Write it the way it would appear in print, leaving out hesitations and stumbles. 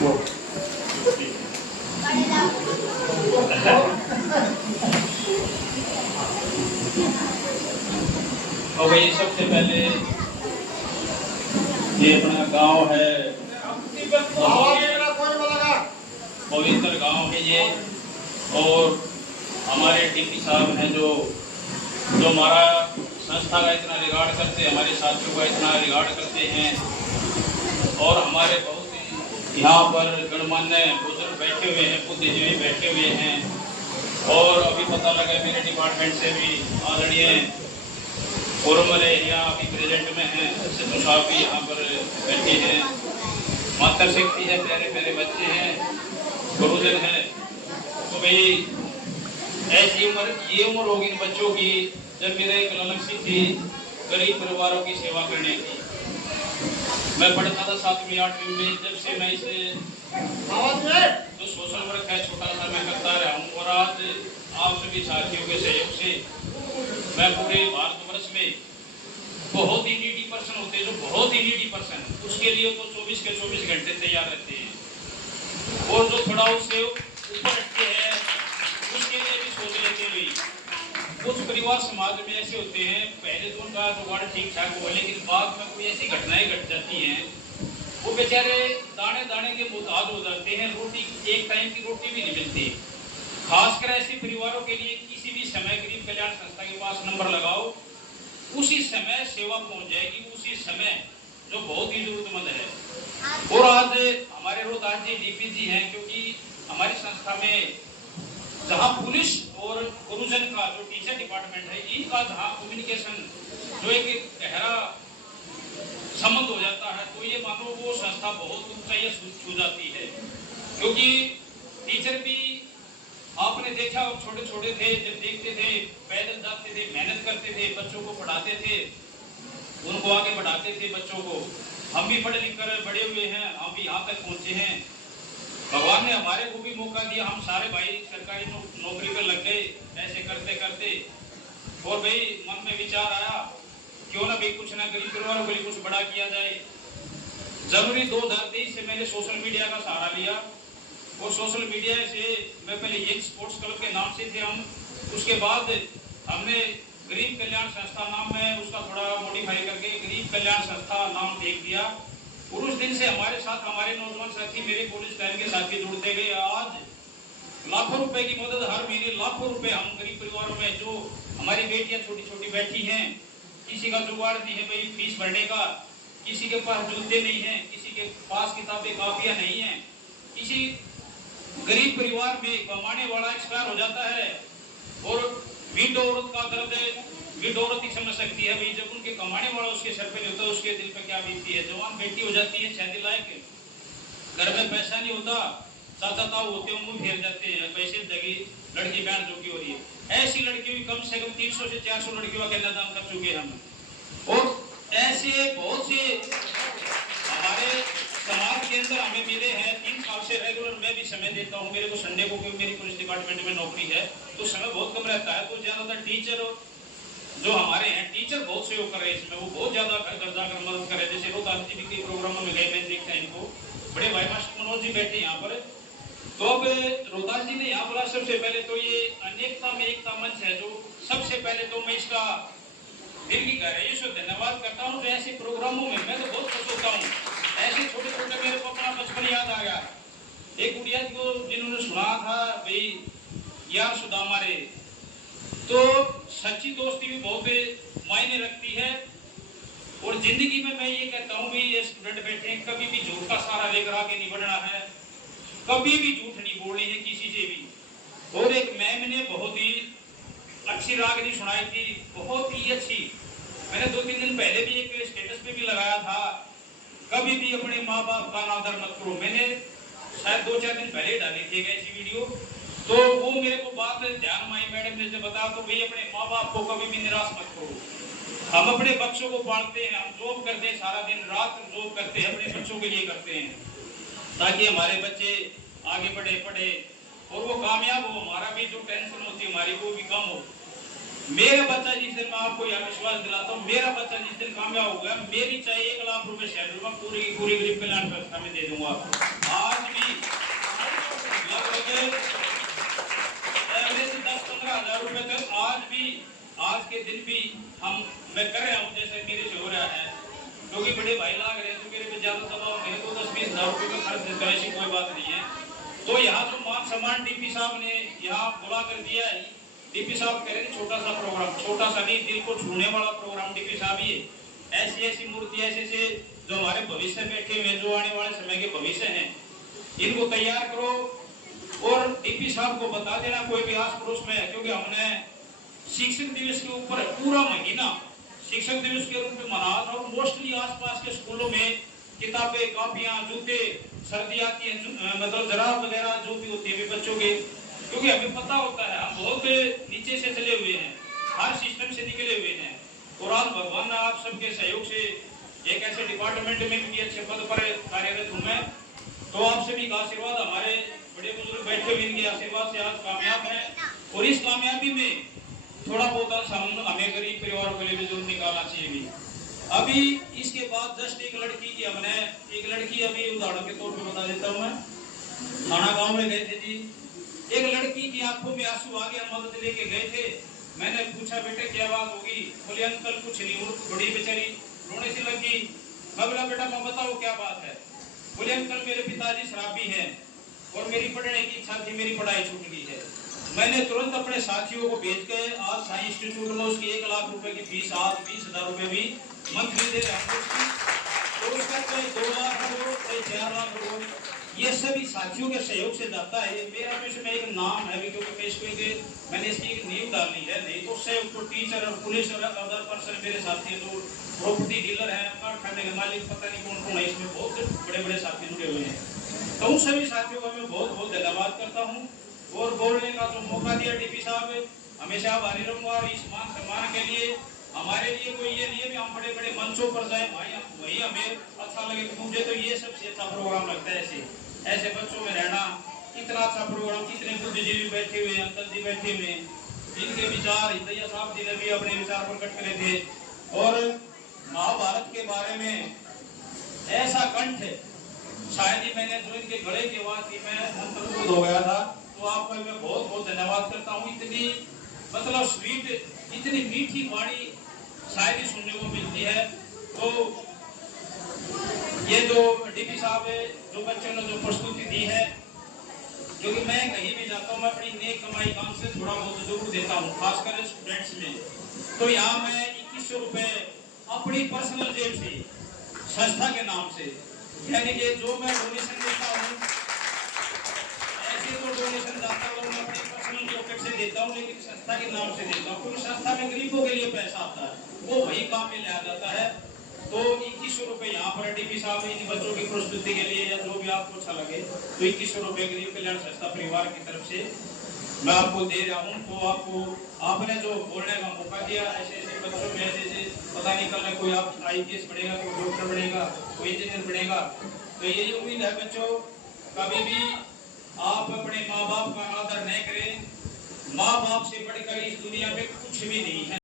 और भाई सबसे पहले ये अपना गांव है, पवित्र गांव है ये, और हमारे डीपी साहब हैं जो हमारा संस्था का इतना रिगार्ड करते हैं, हमारे साथियों का इतना रिगार्ड करते हैं, और हमारे बहुत यहाँ पर गणमान्य बुजुर्ग बैठे हुए हैं, बुद्धिजीवी बैठे हुए हैं, और अभी पता लगा मेरे डिपार्टमेंट से भी आदरणीय फोरम यहाँ अभी प्रेजेंट में हैं, सिद्धू साहब भी यहाँ पर बैठे हैं, माता शक्ति है, प्यारे प्यारे बच्चे हैं, गुरुजन हैं। तो भाई ऐसी उम्र, ये उम्र होगी इन बच्चों की जब मेरे एक ललक थी गरीब परिवारों की सेवा करने की। मैं पढ़ता था 7वीं 8वीं में, जब से मैं इसे जो सोशल वर्क है छोटा सा मैं करता रहा हूँ, और आज आप सभी साथियों के सहयोग से मैं पूरे भारतवर्ष में बहुत ही नीडी पर्सन होते हैं, जो बहुत ही नीडी पर्सन, उसके लिए तो 24 के 24 घंटे तैयार रहते हैं, और जो थोड़ा उससे ऊपर हटते हैं उसके लिए भी सोच लेते हैं। कुछ परिवार समाज में ऐसे होते हैं, पहले तो उनका जुगाड़ ठीक ठाक हुआ, लेकिन बाद में कोई ऐसी घटनाएं घट जाती हैं, वो बेचारे दाने दाने के मुताज हो जाते हैं, रोटी एक टाइम की रोटी भी नहीं मिलती। खासकर ऐसे परिवारों के लिए किसी भी समय गरीब कल्याण संस्था के पास नंबर लगाओ, उसी समय सेवा पहुंच जाएगी, उसी समय जो बहुत ही जरूरतमंद है। और आज हमारे रोहतास जी डीपी जी हैं, क्योंकि हमारी संस्था में जहां पुलिस और गुरुजन का जो टीचर डिपार्टमेंट है, इनका जहां कम्युनिकेशन जो एक गहरा संबंध हो जाता है, तो ये मानो वो संस्था बहुत ऊंचाई छू जाती है। क्योंकि टीचर भी आपने देखा, छोटे छोटे थे, जब देखते थे पैदल जाते थे, मेहनत करते थे, बच्चों को पढ़ाते थे, उनको आगे बढ़ाते थे बच्चों को। हम भी पढ़े लिख कर बड़े हुए हैं, हम भी यहाँ तक पहुंचे हैं, भगवान ने हमारे को भी मौका दिया, हम सारे भाई सरकारी नौकरी पर लग गए ऐसे करते करते। और भाई मन में विचार आया क्यों ना भाई कुछ ना गरीब परिवारों के लिए कुछ बड़ा किया जाए। जनवरी 2023 से मैंने सोशल मीडिया का सहारा लिया, और सोशल मीडिया से मैं पहले यंग स्पोर्ट्स क्लब के नाम से थे हम, उसके बाद हमने गरीब कल्याण संस्था नाम में उसका थोड़ा मॉडिफाई करके गरीब कल्याण संस्था नाम देख दिया। और उस दिन से हमारे साथ हमारे नौजवान साथी, मेरे कॉलेज टाइम के साथी जुड़ते गए। आज लाखों रुपए की मदद, हर महीने लाखों रुपए हम गरीब परिवारों में, जो हमारी बेटियां छोटी छोटी बैठी हैं, किसी का जुगाड़ नहीं है भाई फीस भरने का, किसी के पास जूते नहीं है, किसी के पास किताबें कापियां नहीं है, किसी गरीब परिवार में कमाने वाला एक्सपायर हो जाता है, और विडो औरत का दर्द विडो औरत ही समझ सकती है भाई, जब उनके कमाने वाला उसके सर पे नहीं होता, उसके दिल पे क्या बीतती है। जवान बेटी हो जाती है शादी लायक, घर में पैसा नहीं होता, चाचा ताऊ होते हैं, मुंह फेर जाते हैं, पैसे दगी लड़की बहन जो की हो रही है। ऐसी लड़की भी कम से कम 300 से 400 लड़कियों का कन्यादान कर चुके हम, और ऐसे बहुत से हमारे समाज के अंदर हमें मिले हैं। 3 साल से रेगुलर मैं भी समय देता हूँ, मेरे को संडे को, क्योंकि मेरी पुलिस डिपार्टमेंट में नौकरी है तो समय बहुत कम रहता है, तो ज्यादातर टीचर जो हमारे हैं, टीचर बहुत सहयोग कर रहे हैं इसमें, वो बहुत ज्यादा घर जाकर मदद कर रहे हैं। जैसे रोहतास जी भी कई प्रोग्रामों में गए, मैंने देखा इनको, बड़े भाई मास्टर मनोज जी बैठे यहाँ पर। तो अब रोहतास जी ने यहाँ बोला, सबसे पहले तो ये अनेकता में एकता मंच है, जो सबसे पहले तो मैं इसका दिल की गहराइयों से धन्यवाद करता हूँ। जो ऐसे प्रोग्रामों में मैं तो बहुत खुश होता हूँ, ऐसे छोटे छोटे मेरे को अपना बचपन याद आ गया। एक गुड़िया को जिन्होंने सुना था भाई यार सुदामा रे, तो सच्ची दोस्ती भी बहुत मायने रखती है। और जिंदगी में मैं ये कहता हूँ भाई, ये स्टूडेंट बैठे हैं, कभी भी झूठ का सहारा लेकर आगे नहीं बढ़ना है, कभी भी झूठ नहीं बोलनी है किसी से भी। और एक मैम ने बहुत ही अच्छी रागनी सुनाई थी, बहुत ही अच्छी, मैंने 2-3 दिन पहले भी एक स्टेटस पे भी लगाया था, कभी भी अपने माँ बाप का अनादर मत करो। मैंने शायद 2-4 दिन पहले डाली थी ऐसी वीडियो, तो वो मेरे को बात ध्यान में आई, मैडम ने बताया तो भाई अपने माँ बाप को कभी भी निराश मत करो। हम अपने बच्चों को पालते हैं, हम जॉब करते हैं, सारा दिन रात जॉब करते हैं, अपने बच्चों के लिए करते हैं, ताकि हमारे बच्चे आगे बढ़े पढ़े और वो कामयाब हो, हमारा भी जो टेंशन होती है हमारी वो भी कम हो। मेरा बच्चा जिस दिन, मैं आपको यह विश्वास दिलाता हूँ, मेरा बच्चा जिस दिन कामयाब हो गया, मेरी चाहे 1 लाख रुपए सैलरी में पूरी गरीब कल्याण संस्था में दे दूंगा। आज आज के दिन भी मैं कर रहा हूँ जैसे मेरे से हो रहा है, क्योंकि बड़े भाई लाग रहे हैं तो मेरे पे ज्यादा दबाव, मेरे को 10-20 हज़ार रुपये में खर्च देता है, ऐसी कोई बात नहीं है। तो यहाँ जो मान सम्मान डीपी साहब ने यहाँ बुला कर दिया है, डीपी साहब कह रहे थे छोटा सा प्रोग्राम, छोटा सा नहीं, दिल को छूने वाला प्रोग्राम डीपी साहब ये ऐसी ऐसी मूर्ति ऐसे जो हमारे भविष्य बैठे हुए जो आने वाले समय के भविष्य हैं, इनको तैयार करो और डीपी साहब को बता देना कोई भी आस पड़ोस में, क्योंकि हमने शिक्षक दिवस के ऊपर पूरा महीना शिक्षक दिवस के रूप में मना था और मोस्टली आसपास के स्कूलों में किताबें, कापियां, जूते, सर्दी आती है मतलब जराब वगैरह जो भी होती है बच्चों के, क्योंकि हमें पता होता है हम बहुत नीचे से चले हुए हैं, हर सिस्टम से निकले हुए हैं। और आज भगवान ने आप सबके सहयोग से एक ऐसे डिपार्टमेंट में भी अच्छे पद पर कार्यरत हूँ मैं, तो आप सभी का आशीर्वाद, हमारे बड़े बुजुर्ग बैठे हुए इनके आशीर्वाद से आज कामयाब है। और इस कामयाबी में थोड़ा बहुत हमें गरीब परिवारों के लिए भी जरूर निकालना चाहिए भी। अभी इसके बाद जस्ट एक लड़की अभी उदाहरण के तौर पे बता देता हूँ मैं, थाना गांव में गए थे जी, एक लड़की की आंखों में आंसू आ गया, मदद लेके गए थे। मैंने पूछा बेटे क्या बात होगी, बोले अंकल कुछ नहीं, वो बड़ी बेचारी रोने से लगी। मैं बोला बेटा मैं बताओ क्या बात है, बोले अंकल मेरे पिताजी शराबी हैं और मेरी पढ़ने की इच्छा थी, मेरी पढ़ाई छूट गई है। मैंने तुरंत अपने साथियों को भेज के आज साई इंस्टीट्यूट में उसकी 1 लाख रुपए की फीस, आज 20,000 रुपए भी मंथली दे रहे हैं, तो उसका कोई 2 लाख हो, कोई 4 लाख हो, ये सभी साथियों के सहयोग से जाता है। मेरा तो इसमें एक नाम है क्योंकि मैंने इसकी एक नींव डालनी है, नहीं तो सहयोग तो टीचर और पुलिस और अदर पर्सन मेरे साथी जो प्रॉपर्टी डीलर है, कारखाने के मालिक, पता नहीं कौन कौन है, इसमें बहुत बड़े बड़े साथी जुड़े हुए हैं। तो उन सभी साथियों का मैं बहुत बहुत धन्यवाद करता हूँ और बोलने का जो मौका दिया डीपी साहब, हमेशा आभारी रहूंगा। और इस मान सम्मान के लिए हमारे लिए कोई ये नहीं है कि हम बड़े बड़े मंचों पर जाए, भाई वही हमें अच्छा लगे। मुझे तो ये सबसे अच्छा प्रोग्राम लगता है, ऐसे बच्चों में रहना, इतना अच्छा प्रोग्राम, कितने बुद्धिजीवी बैठे हुए, अंकल जी बैठे हुए, इनके विचार, हितैया साहब जी ने भी अपने विचार प्रकट करे थे और महाभारत के बारे में ऐसा कंठ शायद ही मैंने जो इनके गले की आवाज थी मैं मंत्रमुग्ध हो गया था। तो आपका मैं बहुत बहुत धन्यवाद करता हूँ, इतनी मतलब स्वीट, इतनी मीठी वाणी शायद ही सुनने को मिलती है। तो ये जो डीपी साहब जो बच्चों ने जो प्रस्तुति दी है, क्योंकि मैं कहीं भी जाता हूँ मैं अपनी नेक कमाई काम से थोड़ा बहुत जरूर देता हूँ, खासकर स्टूडेंट्स में। तो यहाँ मैं 2100 रुपए अपनी पर्सनल जेब से संस्था के नाम से, यानी कि जो मैं डोनेशन देता हूँ ऐसे तो डोनेशन जाता हूँ मैं अपनी पर्सनल पॉकेट से देता हूँ, लेकिन संस्था के नाम से देता हूँ क्योंकि संस्था में गरीबों के लिए पैसा आता है, वो वही काम में लिया जाता है। तो 2100 रुपए यहाँ पर डीपी साहब इन बच्चों की प्रस्तुति के लिए या जो भी आपको अच्छा लगे, तो 2100 रुपए गरीब कल्याण संस्था परिवार की तरफ से मैं आपको दे रहा हूँ। तो आपने जो बोलने का मौका दिया, ऐसे ऐसे बच्चों में ऐसे पता नहीं कल कोई आप IPS पढ़ेगा, कोई डॉक्टर बनेगा, कोई इंजीनियर बनेगा, तो यही उम्मीद है बच्चों, कभी भी आप अपने माँ बाप का आदर नहीं करें। माँ बाप से बढ़कर इस दुनिया में कुछ भी नहीं है।